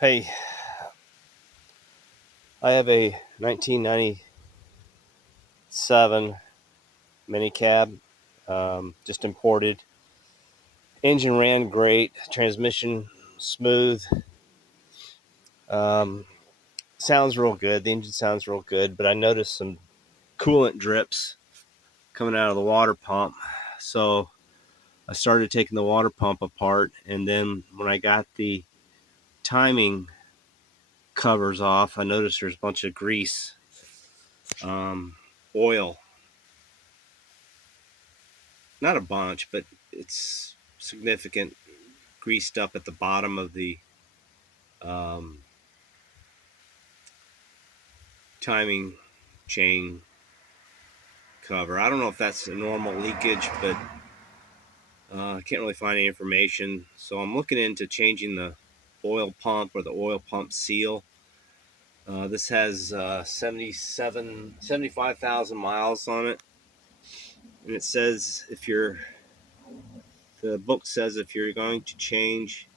Hey, I have a 1997 minicab, just imported. Engine ran great, transmission smooth. Um, Sounds real good. The engine sounds real good, but I noticed some coolant drips coming out of the water pump. So I started taking the water pump apart, and then when I got the timing covers off, I noticed there's a bunch of grease, oil. Not a bunch, but it's significant, greased up at the bottom of the um, timing chain cover. I don't know if that's a normal leakage, but I can't really find any information. So I'm looking into changing the oil pump or the oil pump seal. This has 75,000 miles on it. And it says the book says if you're going to change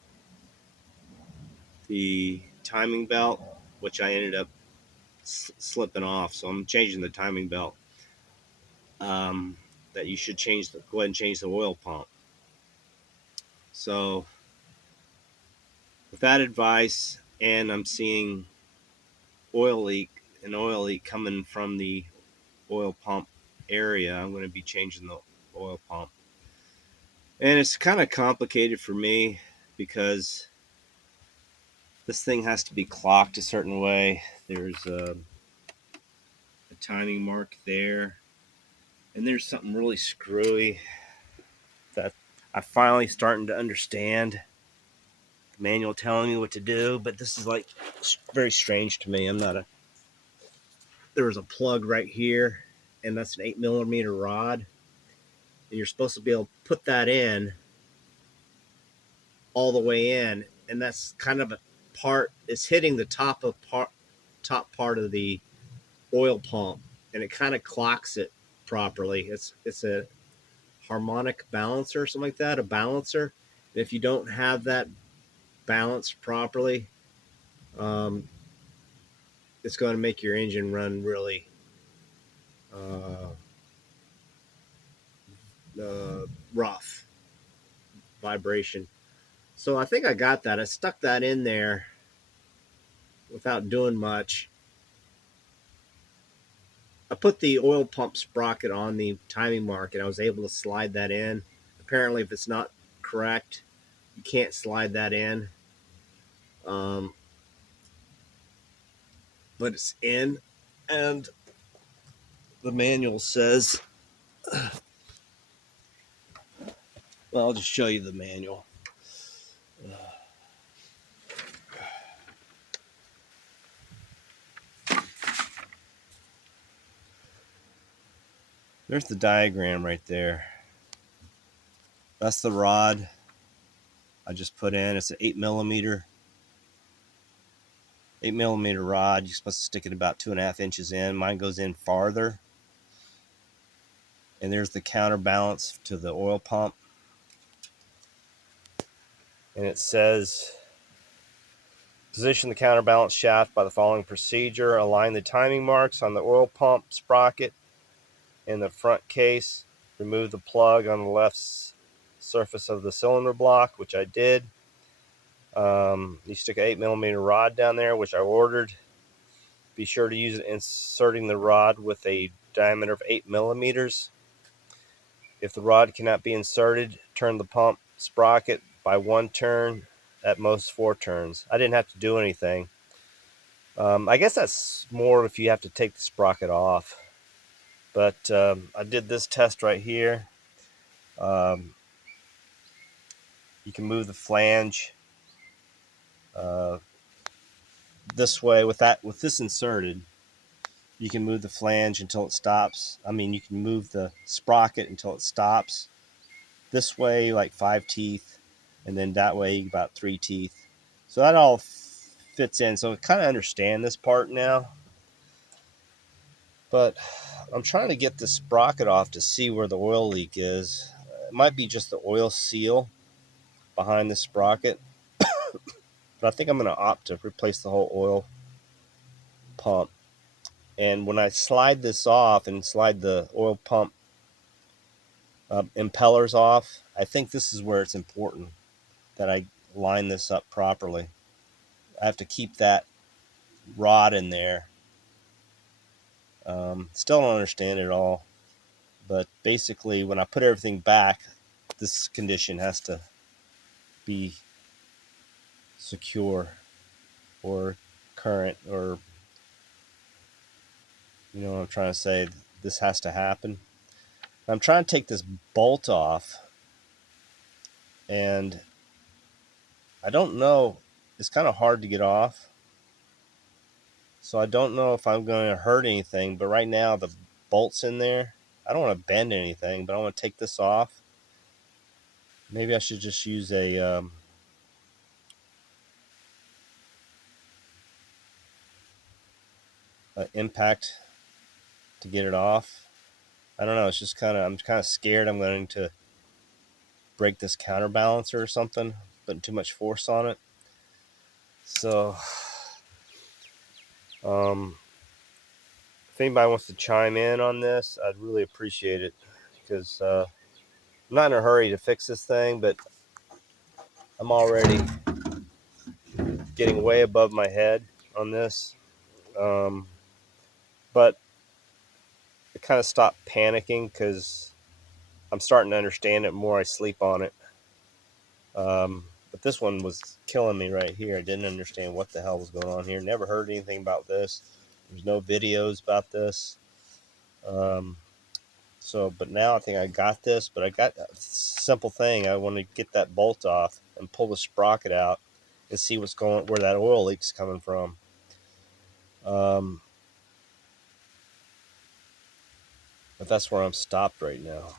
the timing belt, which I ended up slipping off, so I'm changing the timing belt. That you should go ahead and change the oil pump. So with that advice, and I'm seeing an oil leak coming from the oil pump area, I'm going to be changing the oil pump. And it's kind of complicated for me because this thing has to be clocked a certain way. There's a timing mark there, and there's something really screwy that I'm finally starting to understand. The manual telling me what to do, but this is like very strange to me. There was a plug right here, and that's an 8 millimeter rod, and you're supposed to be able to put that in all the way in, and that's kind of a part. It's hitting the top part of the oil pump, and it kind of clocks it properly. It's a harmonic balancer or something like that, a balancer. And if you don't have that balanced properly, um, it's going to make your engine run really uh, rough vibration. So I think I got that. I stuck that in there without doing much. I put the oil pump sprocket on the timing mark, and I was able to slide that in. Apparently, if it's not correct, you can't slide that in. Um, but it's in, and the manual says, well, I'll just show you the manual. There's the diagram right there. That's the rod I just put in. It's an 8 millimeter rod. You're supposed to stick it about 2.5 inches in. Mine goes in farther. And there's the counterbalance to the oil pump. And it says, position the counterbalance shaft by the following procedure. Align the timing marks on the oil pump sprocket in the front case. Remove the plug on the left surface of the cylinder block, which I did. You stick an 8 millimeter rod down there, which I ordered. Be sure to use it inserting the rod with a diameter of 8 millimeters. If the rod cannot be inserted, turn the pump sprocket by one turn, at most 4 turns. I didn't have to do anything. I guess that's more if you have to take the sprocket off. But I did this test right here. Um, you can move the flange uh, this way with this inserted. You can move the flange until it stops. I mean, you can move the sprocket until it stops. This way, like 5 teeth, and then that way about 3 teeth. So that all fits in. So I kind of understand this part now. But I'm trying to get the sprocket off to see where the oil leak is. It might be just the oil seal behind the sprocket. But I think I'm going to opt to replace the whole oil pump. And when I slide this off and slide the oil pump impellers off, I think this is where it's important that I line this up properly. I have to keep that rod in there. Still don't understand it all, but basically when I put everything back, this condition has to be secure or current, or you know what I'm trying to say. This has to happen. I'm trying to take this bolt off, and I don't know. It's kind of hard to get off, so I don't know if I'm going to hurt anything. But right now the bolt's in there. I don't want to bend anything, but I want to take this off. Maybe I should just use a impact to get it off. I don't know. It's just I'm kind of scared I'm going to break this counterbalancer or something, putting too much force on it. So, if anybody wants to chime in on this, I'd really appreciate it, because I'm not in a hurry to fix this thing, but I'm already getting way above my head on this. But I kind of stopped panicking because I'm starting to understand it more. I sleep on it. But this one was killing me right here. I didn't understand what the hell was going on here. Never heard anything about this. There's no videos about this. But now I think I got this. But I got a simple thing. I want to get that bolt off and pull the sprocket out and see where that oil leak's coming from. But that's where I'm stopped right now.